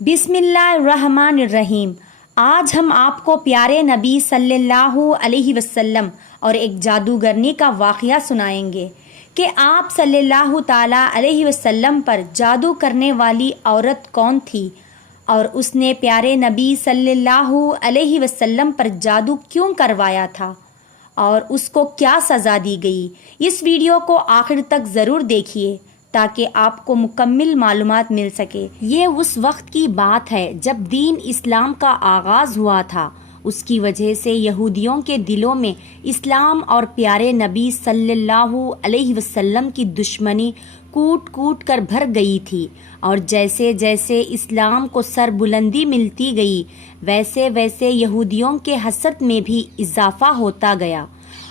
बिस्मिल्लाहिर्रहमानिर्रहीम। आज हम आपको प्यारे नबी सल्लल्लाहु अलैहि वसल्लम और एक जादूगरनी का वाक़या सुनाएंगे कि आप सल्लल्लाहु ताला अलैहि वसल्लम पर जादू करने वाली औरत कौन थी और उसने प्यारे नबी सल्लल्लाहु अलैहि वसल्लम पर जादू क्यों करवाया था और उसको क्या सज़ा दी गई। इस वीडियो को आखिर तक ज़रूर देखिए ताकि आपको मुकम्मल मालूमात मिल सके। ये उस वक्त की बात है जब दीन इस्लाम का आगाज़ हुआ था। उसकी वजह से यहूदियों के दिलों में इस्लाम और प्यारे नबी सल्लल्लाहु अलैहि वसल्लम की दुश्मनी कूट कूट कर भर गई थी और जैसे जैसे इस्लाम को सरबुलंदी मिलती गई वैसे वैसे यहूदियों के हसद में भी इजाफा होता गया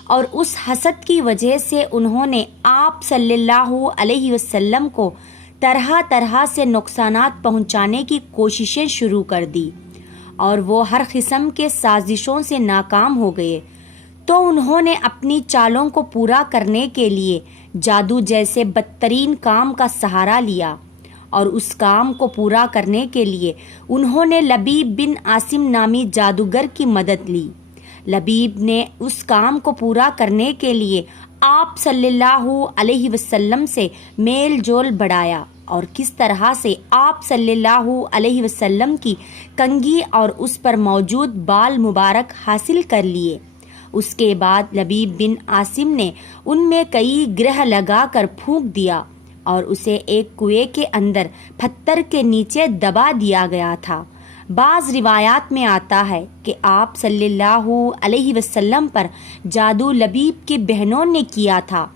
और उस हसद की वजह से उन्होंने आप सल्लल्लाहु अलैहि वसल्लम को तरह तरह से नुकसानात पहुंचाने की कोशिशें शुरू कर दी और वो हर किस्म के साजिशों से नाकाम हो गए। तो उन्होंने अपनी चालों को पूरा करने के लिए जादू जैसे बदतरीन काम का सहारा लिया और उस काम को पूरा करने के लिए उन्होंने लबीब बिन आसिम नामी जादूगर की मदद ली। लबीब ने उस काम को पूरा करने के लिए आप सल्लल्लाहु अलैहि वसल्लम से मेल जोल बढ़ाया और किस तरह से आप सल्लल्लाहु अलैहि वसल्लम की कंघी और उस पर मौजूद बाल मुबारक हासिल कर लिए। उसके बाद लबीब बिन आसिम ने उनमें कई ग्रह लगाकर फूंक दिया और उसे एक कुएं के अंदर पत्थर के नीचे दबा दिया गया था। बाज़ रिवायात में आता है कि आप सल्लल्लाहु अलैहि वसल्लम पर जादू लबीब की बहनों ने किया था।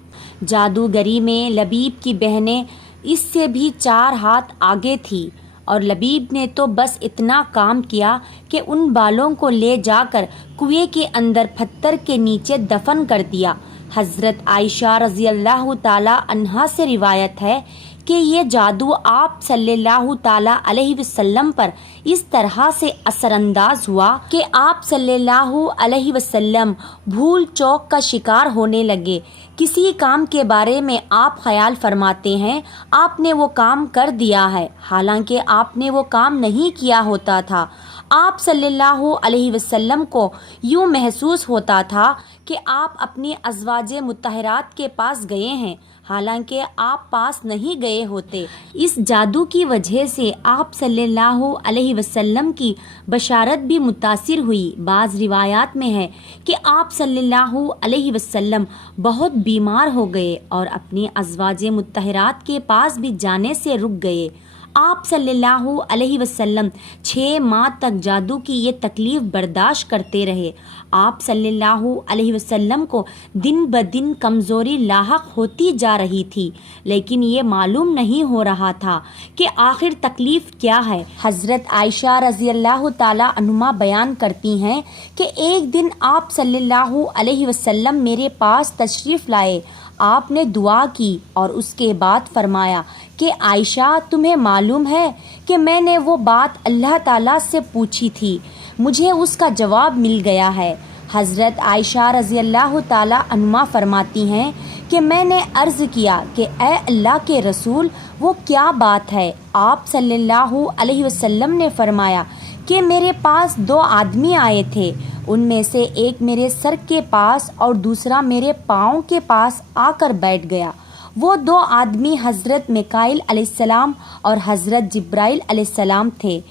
जादूगरी में लबीब की बहनें इससे भी 4 हाथ आगे थी और लबीब ने तो बस इतना काम किया कि उन बालों को ले जाकर कुएं के अंदर पत्थर के नीचे दफन कर दिया। हज़रत आयशा रज़ियल्लाहु ताला अन्हा से रिवायत है कि ये जादू आप सल्लल्लाहु ताला अलैहि वसल्लम पर इस तरह से असरअंदाज हुआ कि आप सल्लल्लाहु अलैहि वसल्लम भूल चौक का शिकार होने लगे। किसी काम के बारे में आप ख्याल फरमाते हैं आपने वो काम कर दिया है, हालांकि आपने वो काम नहीं किया होता था। आप सल्लल्लाहु अलैहि वसल्लम को यूँ महसूस होता था कि आप अपनी अज़वाजे मुत्तहरात के पास गए हैं, हालांकि आप पास नहीं गए होते। इस जादू की वजह से आप सल्लल्लाहु अलैहि वसल्लम की बशारत भी मुतासिर हुई। बाज़ रिवायात में है कि आप सल्लल्लाहु अलैहि वसल्लम बहुत बीमार हो गए और अपनी अज़वाजे मुत्तहरात के पास भी जाने से रुक गए। आप सल्लल्लाहु अलैहि वसल्लम 6 माह तक जादू की ये तकलीफ़ बर्दाश्त करते रहे। आप सल्लल्लाहु अलैहि वसल्लम को दिन ब दिन कमज़ोरी लाहक होती जा रही थी, लेकिन ये मालूम नहीं हो रहा था कि आखिर तकलीफ़ क्या है। हज़रत आयशा रज़ियल्लाहु ताला अन्हुमा बयान करती हैं कि एक दिन आप सल्लल्लाहु अलैहि वसल्लम मेरे पास तशरीफ़ लाए। आपने दुआ की और उसके बाद फरमाया कि आयशा, तुम्हें मालूम है कि मैंने वो बात अल्लाह ताला से पूछी थी, मुझे उसका जवाब मिल गया है। हज़रत आयशा रज़ियल्लाहु ताला अन्हुमा फरमाती हैं कि मैंने अर्ज़ किया कि ए अल्लाह के रसूल, वो क्या बात है। आप सल्लल्लाहु अलैहि वसल्लम ने फरमाया कि मेरे पास 2 आदमी आए थे, उनमें से एक मेरे सर के पास और दूसरा मेरे पाँव के पास आकर बैठ गया। वो 2 आदमी हज़रत मिकाईल अलैहिस्सलाम और हज़रत जिब्राइल अलैहिस्सलाम थे।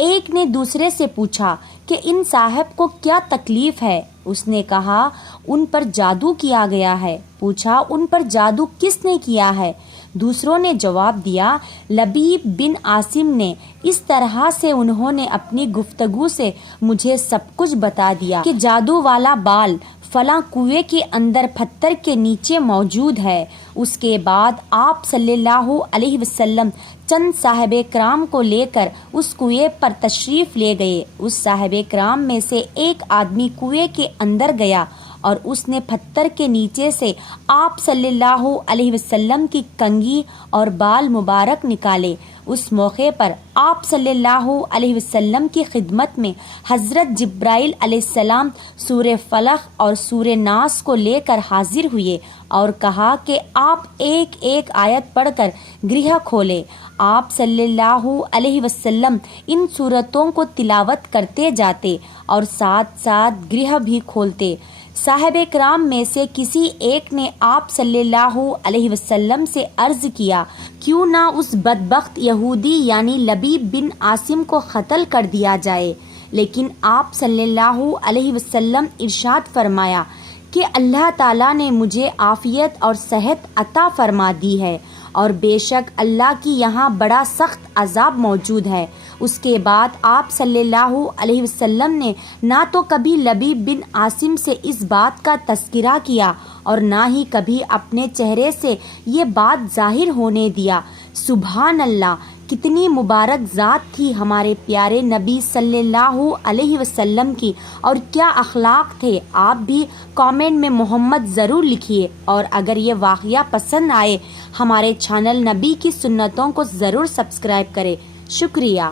एक ने दूसरे से पूछा कि इन साहब को क्या तकलीफ़ है। उसने कहा उन पर जादू किया गया है। पूछा उन पर जादू किसने किया है। दूसरों ने जवाब दिया लबीब बिन आसिम ने। इस तरह से उन्होंने अपनी गुफ्तगू से मुझे सब कुछ बता दिया कि जादू वाला बाल फलां कुएं के अंदर पत्थर के नीचे मौजूद है। उसके बाद आप सल्लल्लाहु अलैहि वसल्लम चंद साहिबे कराम को लेकर उस कुएं पर तशरीफ़ ले गए। उस साहिबे कराम में से एक आदमी कुएं के अंदर गया اور اس نے پتھر کے نیچے سے آپ صلی اللہ علیہ وسلم کی کنگھی اور بال مبارک نکالے۔ اس موقع پر آپ صلی اللہ علیہ وسلم کی خدمت میں حضرت جبرائیل علیہ السلام سورہ فلق اور سورہ ناس کو لے کر حاضر ہوئے اور کہا کہ آپ ایک ایک آیت پڑھ کر گرہ کھولے۔ آپ صلی اللہ علیہ وسلم ان صورتوں کو تلاوت کرتے جاتے اور ساتھ ساتھ گرہ بھی کھولتے۔ صاحب کرام میں سے کسی ایک نے آپ صلی اللہ علیہ وسلم سے عرض کیا، کیوں نہ اس بدبخت یہودی یعنی لبیب بن عاصم کو قتل کر دیا جائے؟ لیکن آپ صلی اللہ علیہ وسلم ارشاد فرمایا کہ اللہ تعالیٰ نے مجھے عافیت اور صحت عطا فرما دی ہے، اور بے شک اللہ کی یہاں بڑا سخت عذاب موجود ہے۔ اس کے بعد آپ صلی اللہ علیہ وسلم نے نہ تو کبھی لبیب بن عاصم سے اس بات کا تذکرہ کیا اور نہ ہی کبھی اپنے چہرے سے یہ بات ظاہر ہونے دیا۔ سبحان اللہ، کتنی مبارک ذات تھی ہمارے پیارے نبی صلی اللہ علیہ وسلم کی، اور کیا اخلاق تھے۔ آپ بھی کامنٹ میں محمد ضرور لکھیے، اور اگر یہ واقعہ پسند آئے ہمارے چینل نبی کی سنتوں کو ضرور سبسکرائب کریں۔ شکریہ۔